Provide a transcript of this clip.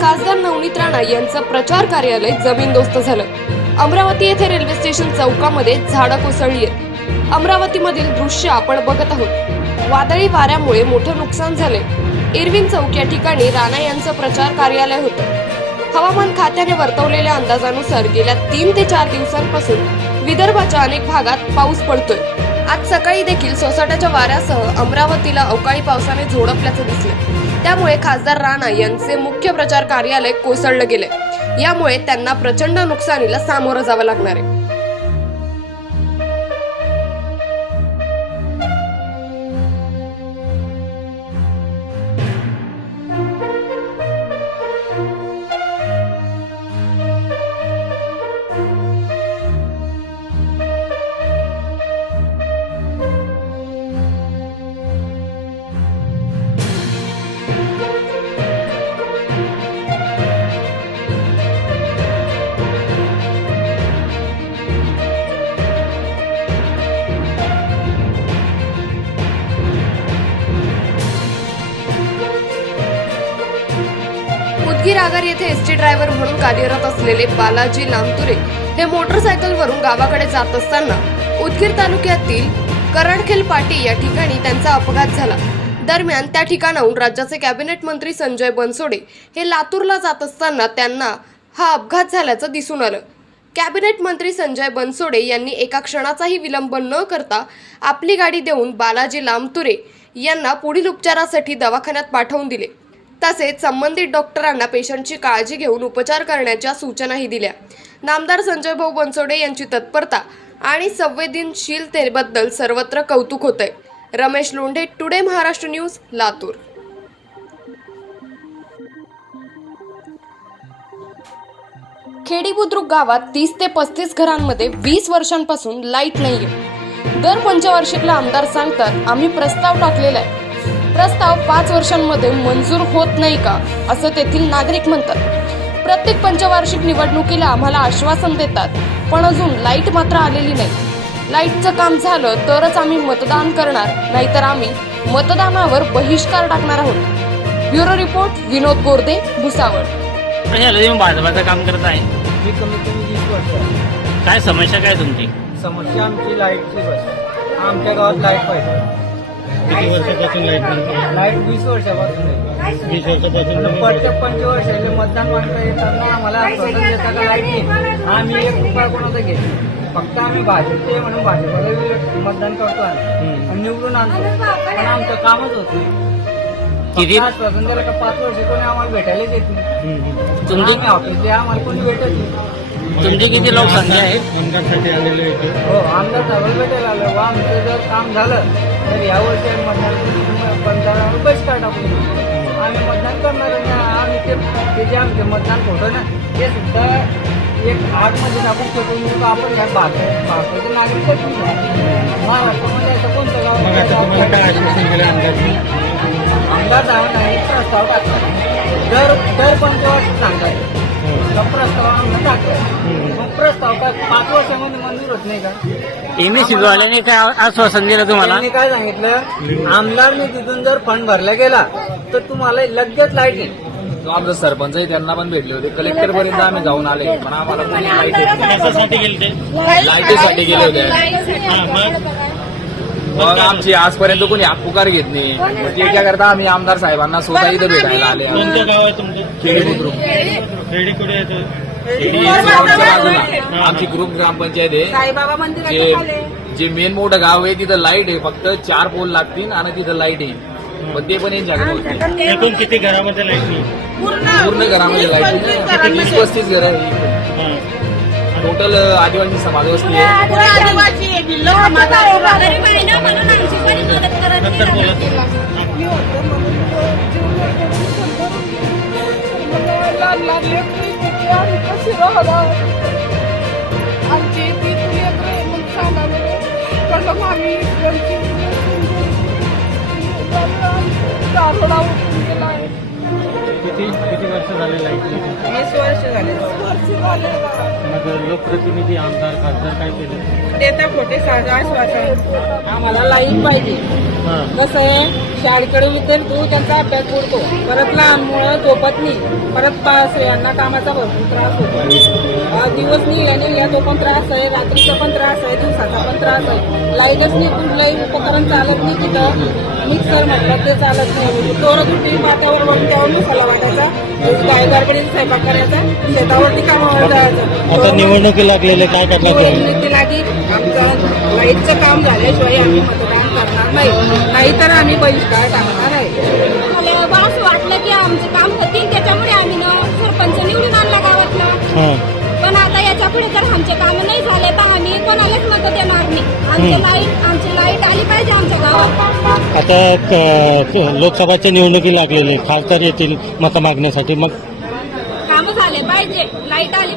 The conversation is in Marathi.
खासदार नवनीत राणा यांचं प्रचार कार्यालय जमीनदोस्त झालं. अमरावती येथे रेल्वे स्टेशन चौकामध्ये झाडं कोसळली आहेत अमरावतीमधील दृश्य आपण बघत आहोत. वादळी वाऱ्यामुळे मोठं नुकसान झाले इरविन चौक या ठिकाणी राणा यांचं प्रचार कार्यालय होतं. हवामान खात्याने वर्तवलेल्या अंदाजानुसार गेल्या तीन ते चार दिवसांपासून विदर्भाच्या अनेक भागात पाऊस पडतोय. आज सकाळी देखील सोसाट्याच्या वाऱ्यासह अमरावतीला अवकाळी पावसाने झोडपल्याचं दिसलं. त्यामुळे खासदार राणा यांचे मुख्य प्रचार कार्यालय कोसळलं गेले यामुळे त्यांना प्रचंड नुकसानीला सामोरं जावं लागणार आहे. उदगीर आगार येथे एसटी ड्रायव्हर म्हणून कार्यरत असलेले बालाजी लामतुरे हे मोटरसायकलवरून गावाकडे जात असताना उदगीर तालुक्यातील करणखेल पाटी या ठिकाणी त्यांचा अपघात झाला. दरम्यान त्या ठिकाणाहून राज्याचे कॅबिनेट मंत्री संजय बनसोडे हे लातूरला जात असताना त्यांना हा अपघात झाल्याचं दिसून आलं. कॅबिनेट मंत्री संजय बनसोडे यांनी एका क्षणाचाही विलंब न करता आपली गाडी देऊन बालाजी लामतुरे यांना पुढील उपचारासाठी दवाखान्यात पाठवून दिले. तसेच संबंधित डॉक्टरांना पेशंटची काळजी घेऊन उपचार करण्याच्या सूचनाही दिल्या. नामदार संजय भाऊ बनसोडे यांची तत्परता आणि संवेदनशीलतेबद्दल सर्वत्र कौतुक होतंय. Ramesh Londhe today Maharashtra news Latur. खेडी बुद्रुक गावात तीस ते पस्तीस घरांमध्ये वीस वर्षांपासून लाइट नाहीये. दर पंचवार्षिकला आमदार सांगतात आम्ही प्रस्ताव टाकलेला आहे प्रस्ताव पाच वर्षांमध्ये मंजूर होत नाही का असं तेथील नागरिक म्हणतात. प्रत्येक पंचवार्षिक निवडणुकीला आम्हाला आश्वासन देतात पण अजून लाइट मात्र आलेली नाही. लाईटचं काम झालं तरच आम्ही मतदान करणार नाहीतर आम्ही मतदानावर बहिष्कार टाकणार आहोत. Bureau report Vinod Gorde Bhusawal. भाजपाचं काम करत आहे. मी कमीत कमी वीस वर्ष आहे. काय समस्या काय तुमची? समस्या आमची लाईटची बस आमच्या गावात लाइट पाहिजे. किती वर्षापासून लाइट लाइट वीस वर्षापासून आहे. वीस वर्षापासून प्रत्येक पंचवर्षाचे मतदान मागता येताना आम्हाला आश्वासन देता का लाइट नाही? आम्ही एक रुपया कोणाचा घेत नाही. फक्त आम्ही भाजपचे म्हणून भाजपला मतदान करतो. आणि निवडून आणतो. पण आमचं कामच होत नाही. किती- आश्वासन दिलं का पाच वर्ष कोणी आम्हाला भेटायला देत नाही. तुमची ऑफिसले आम्हाला कोणी भेटत नाही. तुमची किती लोकसंख्या आहे? हो आमदार साहेबांना भेटायला आलं. वा आमचं जर काम झालं तर या वर्षी आम्ही मतदान पंधरावर बहिष्कार टाकू आम्ही मतदान करणार आम्ही ते ते जे आमचे मतदान होतं ना ते सुद्धा एक आठमध्ये टाकून ठेवतो मग आपण? ह्या भारत भारताचे नागरिकच नाही. महाराष्ट्रामध्ये असं कोणतं गाव आमदार साहेबांना एक प्रस्ताव टाकला दर दर पंचवर्ष सांगतात तो प्रस्ताव आम्हाला टाकला मग प्रस्ताव काय पाच वर्षामध्ये मंजूर होत नाही का एमएससी वाल्याने काय आश्वासन दिलं तुम्हाला? त्यांनी काय सांगितलं? आमदार निधीतून जर फंड भरला गेला तर तुम्हाला लगेच लाइट येईल. आमचा सरपंच आहे त्यांना पण भेटले होते. कलेक्टर पर्यंत आम्ही जाऊन आले. पण आम्हाला कोणी लाइट लाईटीसाठी गेले होते. हा, मग आमची आजपर्यंत कोणी हाकपुकार घेत नाही. मग त्याच्याकरता आम्ही आमदार साहेबांना स्वतः इथं भेटायला आले कोणतं गाव आहे तुमचं. खेडी बुद्रुक. खेडी कुठे आहे ते? खेडी गावच्या बाजूला आमची ग्रुप ग्रामपंचायत आहे. जे जे मेन मोठं गाव आहे तिथं लाइट आहे. फक्त चार पोल लागतील आणि तिथं लाइट येईल पण ते पण यांच्याकडे एकूण किती घरामध्ये लाइट नाही पूर्ण घरामध्ये लाइट वीस पस्तीस घर हा. टोटल आदिवासी समाज वस्ती आहे नंतर बोला तुम्ही. आमची ती मग सांगावे आम्ही दारोडा उठून गेला आहे किती किती वर्ष झाले तुमच्या? वीस वर्ष झाले वर्ष झाले मग लोकप्रतिनिधी आमदार खासदार काय केले देता खोटे साधा आश्वासन आम्हाला लाइट पाहिजे. कसं आहे शाळेकडे विद्यार्थी त्यांचा अभ्यास बुडतो परत लहान मुलं झोपत नाही परत बा- स्त्रियांना कामाचा भरपूर त्रास होतो. दिवस नाही येणे याचा पण त्रास आहे रात्रीचा पण त्रास आहे दिवसाचा पण त्रास आहे. लाईटच नाही कुठलंही उपकरण चालत नाही तिथं. मिक्सर म्हटलं ते चालत नाही. चोरत उठी पाटावर वरत्यावर मसाला वाटायचा. गाय स्वयंपाक करायचा शेतावरती कामावर जायचं. आता निवडणुकी लागलेले काय करणार निवडणुकी लागी आमचं लाईटचं काम झाल्याशिवाय आम्ही मतदान नाही. नाहीतर आम्ही बहिष्कार टाकणार आहे? असं वाटलं की आमचे काम होतील त्याच्यामुळे आम्ही ना सरपंच निवडून आणला गावातला हा. पण आता याच्यापुढे जर आमचे काम नाही झाले तर आम्ही कोणालाच मत देणार नाही. आमचे लाइट आमची लाइट आली पाहिजे आमच्या गावात. आता क- लोकसभाच्या निवडणुकी लागलेले खासदार येतील मतं मागण्यासाठी. मग काम झाले पाहिजे. लाइट आली